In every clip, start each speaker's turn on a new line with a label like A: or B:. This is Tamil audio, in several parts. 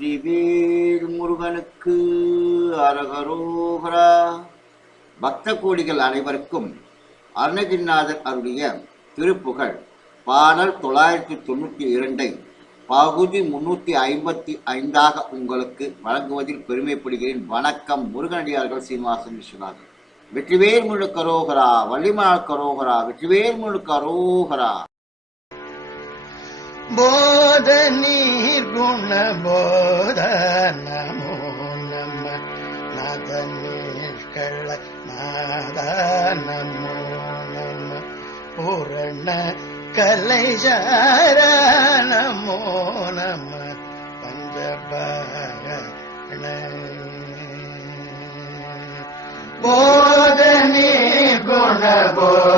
A: வெற்றிவேல் முருகனுக்கு அரகரோகரா. பக்த கோடிகள் அனைவருக்கும் அருணகிரிநாதர் அருடைய திருப்புகழ். பாடல் தொள்ளாயிரத்தி தொண்ணூற்றி இரண்டை பகுதி முன்னூற்றி ஐம்பத்தி ஐந்தாக உங்களுக்கு வழங்குவதில் பெருமைப்படுகிறேன். வணக்கம் முருகனடியார்கள் சீனிவாசன் விஸ்வநாதன். வெற்றிவேல் முழு கரோகரா வள்ளிமலால் கரோகரா வெற்றிவேல் முழு கரோகரா
B: போத நீர் குண போத நமோ நம்ம நாத நிஷ்கள நாத நமோ நம்ம பூரண கலைசார நமோ நம பஞ்சபாரண போத நீர் குண போத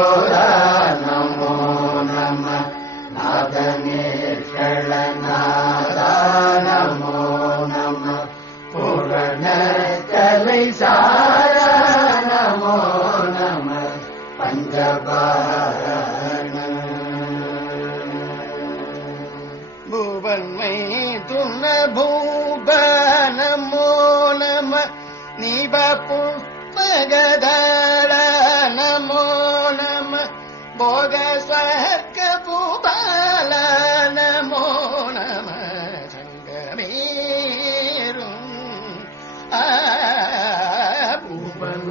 B: பூவன்மை துண பூப நமோ நம நீப புஷ்பகதள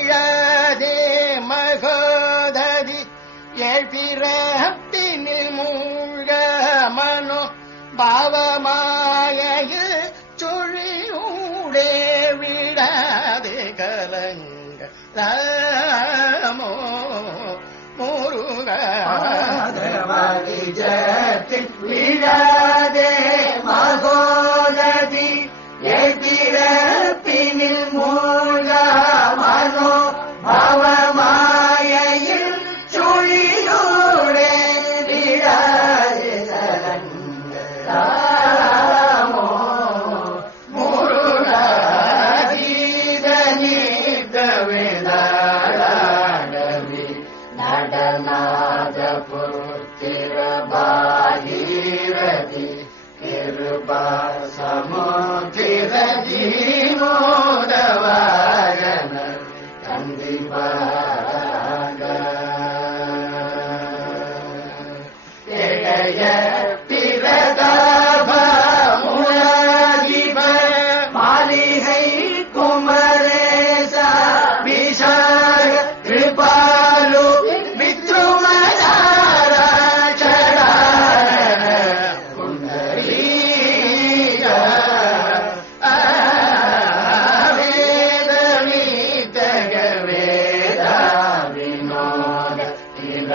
B: பாதவாரிடத்தில் விழாதே மகோததி ஏழ்பிறப்பினில் மூழ்க மனோ பாவமாயில் சுழியூடே விடாதே கலங்க ராமோ முருகத்தில் விழாதே कडनादपुर्तिरबाहिरति कृपा समुचिरजीवोदवायन कन्दिपा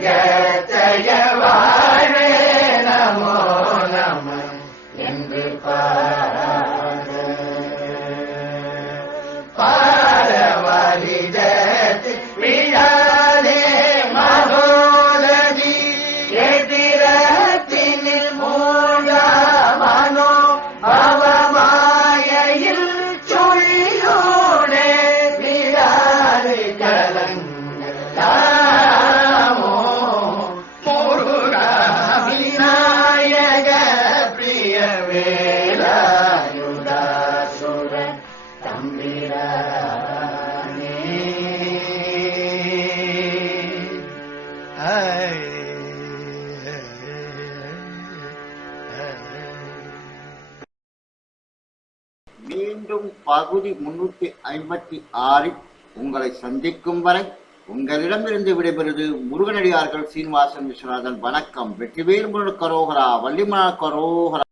B: जय जय
A: மீண்டும் பகுதி முன்னூத்தி ஐம்பத்தி ஆறில் உங்களை சந்திக்கும் வரை உங்களிடமிருந்து விடைபெறுவது முருகனடியார்கள் சீனிவாசன் விஸ்வநாதன். வணக்கம். வெற்றிவேல் முருகன் கரோகரா வள்ளிமலர் கரோகரா.